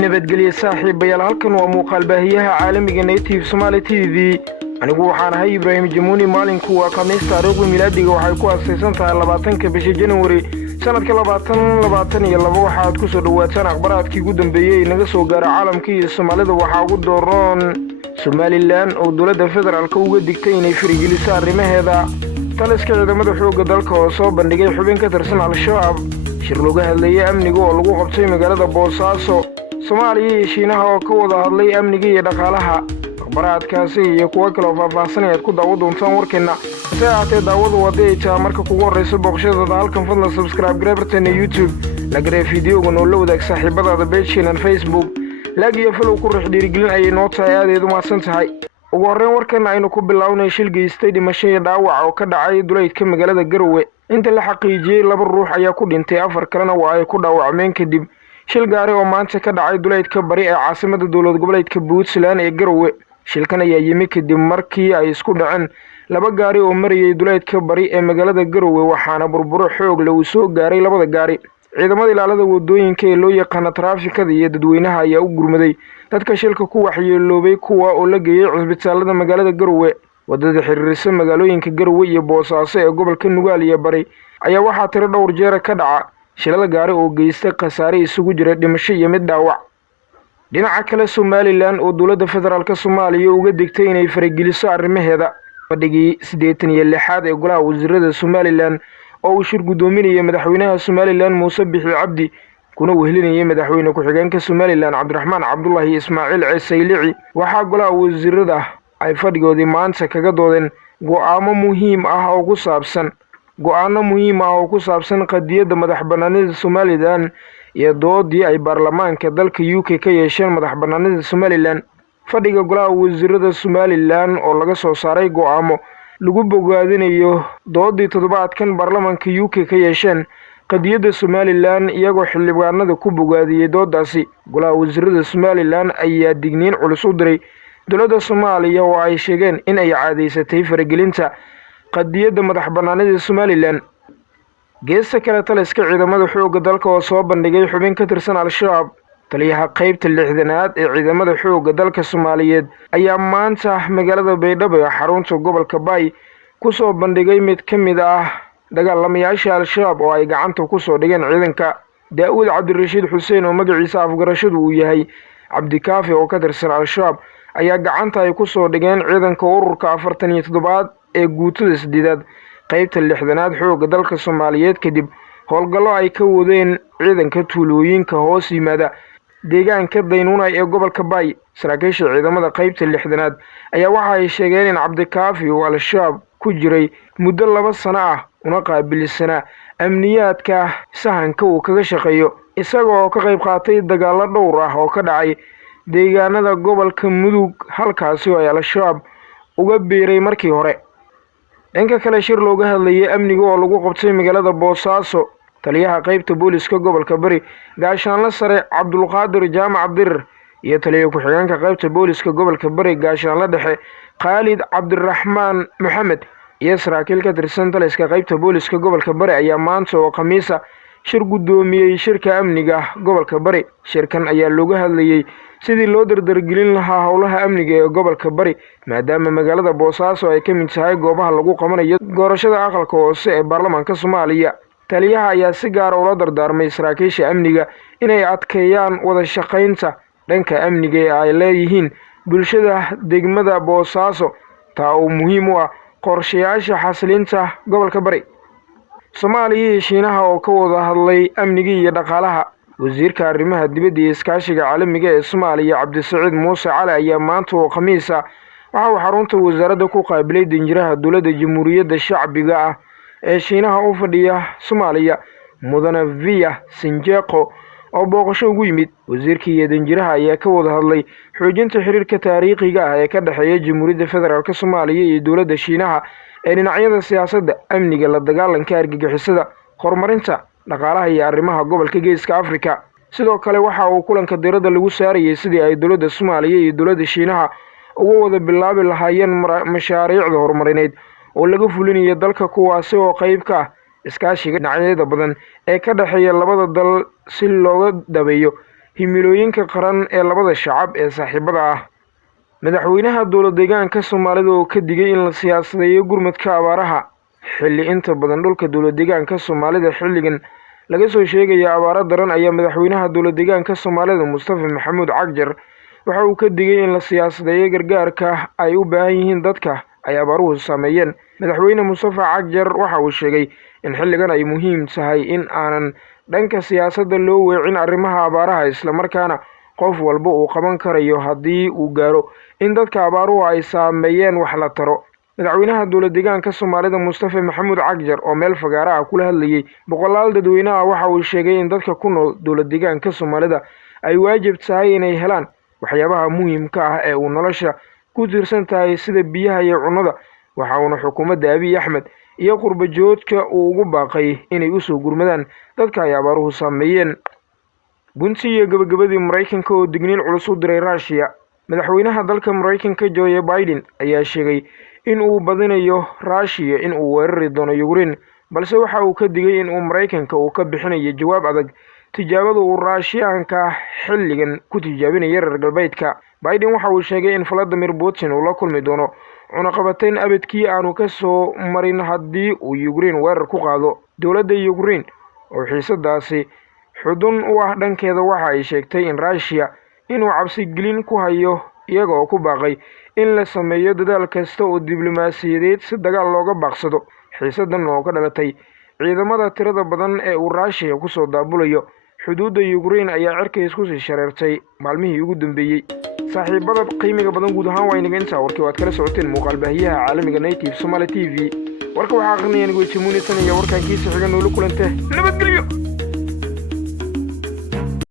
nabadgelyo saaxiibayaal halkan waa muuqaal baahiyaha caalamiga native Somali TV anigu waxaan ahay Ibrahim Jamuuni maalinku waa Khamiis taariikhda miilaadiga waxay ku aasaysan tahay 20ka bisha January sanadka 2022 waxaad ku soo dhawaataan akhbaraadkii ugu dambeeyay naga soo gaaray caalamka iyo Soomaalida waxa ugu dooran Somaliland oo dowladda federaalka uga digtay inay fariigeliso arrimaheeda taliska ciidamada xoogga dalka oo soo bandhigay xubin ka tirsan Al-Shabaab shir looga hadlayay amniga oo lagu qabtay magaalada Boosaaso Soomaaliya iyo Shiinaha oo ka wada hadlay amniga iyo dhaqaalaha akhbaraadkaasi iyo kuwa kale oo faahfaahsan ayaad ku daawan doontaan warkeena saacadee daawada wadayta marka kugu horeysa booqashada halkan fadlan subscribe gareebtana YouTube la gareey fiidiyoga oo la wadaag saaxiibadaada page-keena Facebook lag iyo follow ku ruux dhiirigelin ay noo tahay aad u mahadsan tahay ugu horreyn warkeena aynu ku bilownay shil geystay dhimasho iyo dhaawac oo ka dhacay duleedka magaalada Garowe inta la xaqiijiyay 2 ruux ayaa ku dhintay 4 kalena waa ay ku dhaawacmeen kadib shil gaari oo maanta ka dhacay duleedka bari ee caasimadda dowlad goboleedka Puntland ee Garowe shilkan ayaa yimid kadib markii ay isku dhaceen 2 gaari oo marayay duleedka bari ee magaalada Garowe waxaana burburo xoog leh uu soo gaaray labada gaari ciidamada ilaalada wadooyinka ee loo yaqaan traafikada iyo dadweynaha ayaa u gurmaday dadka shilka ku waxyeeloobay kuwa oo la geeyay cisbitaalada magaalada Garowe wadada xiriirisa magaalooyinka Garowe iyo Boosaaso ee gobolka Nugaal iyo Bari ayaa waxaa tiro dhowr jeer ka dhaca shilada gaari oo geystay khasaare isugu jira dhimasho iyo mid dhaawac dhinaca kale Somaliland oo dowladda federaalka Soomaaliya uga digtay inay fariigeliso arrimaheeda fadhigii 86aad ee golaha wasiirada Somaliland oo uu shir gudoominayay madaxweynaha Somaliland Muuse Bixi Cabdi kuna wehelinayay madaxweyne ku-xigeenka Somaliland Cabdiraxmaan Cabdullaahi Ismaaciil Ceesaylici waxaa golaha wasiirada ay fadhigoodii maanta kaga doodeen go'aano muhiim ah oo ku saabsan qadiyadda madaxbannaanida Somaliland iyo doodii ay baarlamaanka dalka UK ka yeesheen madaxbannaanida Somaliland fadhiga golaha wasiirada Somaliland oo laga soo saaray go'aamo lagu bogaadinayo doodii toddobaadkan baarlamaanka UK ka yeesheen qadiyadda Somaliland iyagoo xildhibaanada ku bogaadiyay doodaasi golaha wasiirada Somaliland ayaa digniin culus u diray dowladda Soomaaliya oo ay sheegeen in ay caadaysatay faragelinta qadiyadda madaxbannaanida Somaliland geesta kale taliska ciidamada xoogga dalka oo soo bandhigay xubin ka tirsan Al-Shabaab taliyaha qaybta 6aad ee ciidamada xoogga dalka Soomaaliyeed ayaa maanta magaalada Baydhabo ee xarunta gobolka Bay ku soo bandhigay mid ka mid ah dagaalamayaasha Al-Shabaab oo ay gacanta ku soo dhigeen ciidanka Daawud Cabdirashiid Xuseen oo magaciisa afgarashadu uu yahay Cabdikaafi oo ka tirsan Al-Shabaab ayaa gacanta ay ku soo dhigeen ciidanka ururka 47aad ee guutada 8aad qaybta 6aad xoogga dalka Soomaaliyeed kadib howlgallo ay ka wadeen ciidanka tuulooyinka hoos yimaada deegaanka Daynunay ee gobolka Bay saraakiisha ciidamada qaybta 6aad ayaa waxa ay sheegeen in Cabdikaafi uu Al-Shabaab ku jiray muddo 2 sano ah una qaabilsanaa amniyaadka sahanka uu kaga shaqeeyo isagoo ka qayb qaatay dagaalo dhowr ah oo ka dhacay deegaanada gobolka Mudug halkaasi oo Al-Shabaab uga biiray markii hore dhanka kale shir looga hadlayay amniga oo lagu qabtay magaalada Boosaaso taliyaha qaybta booliska gobolka Bari gaashaanle sare Cabdulqaadir Jaamac Dirir iyo taliyaha ku-xigeenka qaybta booliska gobolka Bari gaashaanle dhexe Khalid Cabdiraxmaan Maxamed iyo saraakiil ka tirsan taliska qaybta booliska gobolka Bari ayaa maanta oo Khamiisa shir gudoomiyay shirka amniga gobolka Bari shirkan ayaa looga hadlayay sidii loo dardargelin lahaa howlaha amniga ee gobolka Bari maadaama magaalada Boosaaso ay ka mid tahay goobaha lagu qabanayo doorashada aqalka hoose ee baarlamaanka Soomaaliya taliyaha ayaa si gaar ah ula dardaarmay saraakiisha amniga inay adkeeyaan wada shaqaynta dhanka amniga ee ay leeyihiin bulshada degmada Boosaaso taa oo muhiim u ah qorshayaasha xasilinta gobolka Bari Soomaaliya iyo Shiinaha oo ka wada hadlay amniga iyo dhaqaalaha wasiirka arrimaha dibadda iyo iskaashiga caalamiga ee Soomaaliya Cabdisaciid Muuse Cali ayaa maanta oo Khamiisa waxa uu xarunta wasaaradda ku qaabilay danjiraha dowladda Jamhuuriyadda Shacbiga ah ee Shiinaha u fadhiya Soomaaliya mudane Via Sinjeko oo booqasho ugu yimid wasiirka iyo danjiraha ayaa ka wada hadlay xoojinta xiriirka taariikhiga ah ee ka dhaxeeya Jamhuuriyadda Federaalka Soomaaliya iyo dowladda Shiinaha ee dhinacyada siyaasadda amniga la dagaalanka argagixisada horumarinta dhaqaalaha iyo arrimaha gobolka Geeska Afrika sidoo kale waxa uu kulanka diiradda lagu saarayay sidii ay dowladda Soomaaliya iyo dowladda Shiinaha uga wada bilaabi lahaayeen mashaariicda horumarineed oo laga fulinayo dalka kuwaasi oo qayb ka ah iskaashiga dhinacyada badan ee ka dhaxeeya labada dal si looga dabeeyo himilooyinka qaran ee labada shacab ee saaxiibada ah. Madaxweynaha dowlad deegaanka Soomaalida oo ka digay in la siyaasadeeyo gurmadka abaaraha xilli inta badan dhulka dowlad deegaanka Soomaalida xilligan laga soo sheegaya abaaro daran ayaa madaxweynaha dowlad deegaanka Soomaalida Mustafa Maxamuud Cagjar waxa uu ka digay in la siyaasadeeyo gargaarka ay u baahan yihiin dadka ay abaaruhu saameeyeen. Madaxweyne Mustafa Cagjar waxa uu sheegay in xilligan ay muhiim tahay in aanan dhanka siyaasadda loo weecin arrimaha abaaraha, isla markaana qof walba uu qaban karayo haddii uu gaaro in dadka abaaruhu ay saameeyeen wax la taro. Madaxweynaha dowlad deegaanka Soomaalida Mustafa Maxamuud Cagjar oo meel fagaare ah kula hadlayay boqolaal dadweyne ah waxa uu sheegay in dadka ku nool dowlad deegaanka Soomaalida ay waajib tahay inay helaan waxyaabaha muhiimka ah ee uu nolosha ku tiirsan tahay sida biyaha iyo cunnada. Waxa uuna xukuumadda Abiy Axmed iyo qurbo joogta uu ugu baaqay inay u soo gurmadaan dadka ay abaaruhu saameeyeen. Bunti iyo gabagabadii Mareykanka oo digniin culus u diray Russia. Madaxweynaha dalka Mareykanka Joe Biden ayaa sheegay in uu badinayo Russia in uu weerari doono Ukraine, balse waxa uu ka digay in Mareykanka uu ka bixinayo jawaab adag tijaabada uu Russiaanka xilligan ku tijaabinayo reer galbeedka. Biden waxa uu sheegay in Vladimir Putin uu la kulmi doono cunaqabatayn abadkii aanu ka soo marin haddii uu Ukraine weerar ku qaado. Dowladda Ukraine oo xiisadaasi xudun u ah dhankeeda waxa ay sheegtay in Russia inuu cabsi gelin ku hayo, iyaga oo ku baaqay in la sameeyo dadaal kasta oo diblomaasiyadeed si dagaal looga baaqsado xiisadan oo ka dhalatay ciidamada tirada badan ee uu Russia ku soo daabulayo xuduudda Ukraine ayaa cirka isku sii shareertay maalmihii ugu dambeeyay. saaxiibada qiimiga badan guud ahaan waa inaga intaa warkii waad kala socoteen muuqaal baahiyaha caalamiga Native Somali TV. warka waxaa aqrinaya anigu Jimuuni tan iyo warkan kiisa xiga noolu kulante nabad.